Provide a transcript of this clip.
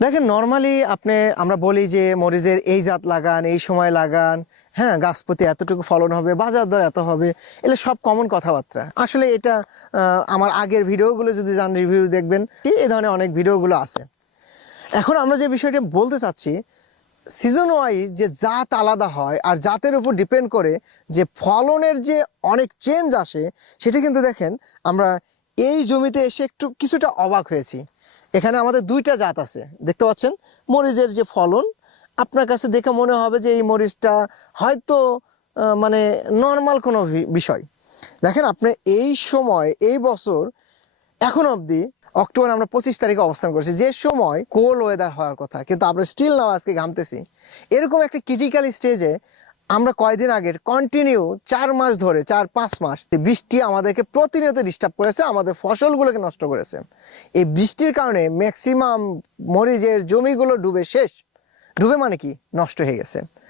দেখেন নরমালি আমরা বলি যে মরিচের এই জাত লাগান, এই সময় লাগান, হ্যাঁ গাছ প্রতি এতটুকু ফলন হবে, বাজার দর এত হবে, এগুলো সব কমন কথাবার্তা। আসলে এটা আমার আগের ভিডিওগুলো যদি যান রিভিউ দেখবেন, এই ধরনের অনেক ভিডিওগুলো আছে। এখন আমরা যে বিষয়টা বলতে চাচ্ছি, সিজন ওয়াইজ যে জাত আলাদা হয় আর জাতের উপর ডিপেন্ড করে যে ফলনের যে অনেক চেঞ্জ আসে, সেটা কিন্তু দেখেন আমরা এই জমিতে এসে একটু কিছুটা অবাক হয়েছি। এখানে আমাদের দুইটা জাত আছে, দেখতে পাচ্ছেন মরিচের যে ফলন, আপনার কাছে দেখে মনে হবে যে এই মরিচটা হয়তো মানে নর্মাল কোনো বিষয়। দেখেন আপনি এই সময় এই বছর এখন অবধি অক্টোবর আমরা 25 তারিখে অবস্থান করছি, যে সময় কোল ওয়েদার হওয়ার কথা, কিন্তু আমরা স্টিল নাও আজকে ঘামতেছি। এরকম একটা ক্রিটিক্যাল স্টেজে আমরা কয়েকদিন আগের কন্টিনিউ 4 মাস ধরে 4-5 মাস বৃষ্টি আমাদেরকে প্রতিনিয়ত ডিস্টার্ব করেছে, আমাদের ফসলগুলোকে নষ্ট করেছে। এই বৃষ্টির কারণে ম্যাক্সিমাম মরিচের জমিগুলো ডুবে শেষ। ডুবে মানে কি, নষ্ট হয়ে গেছে।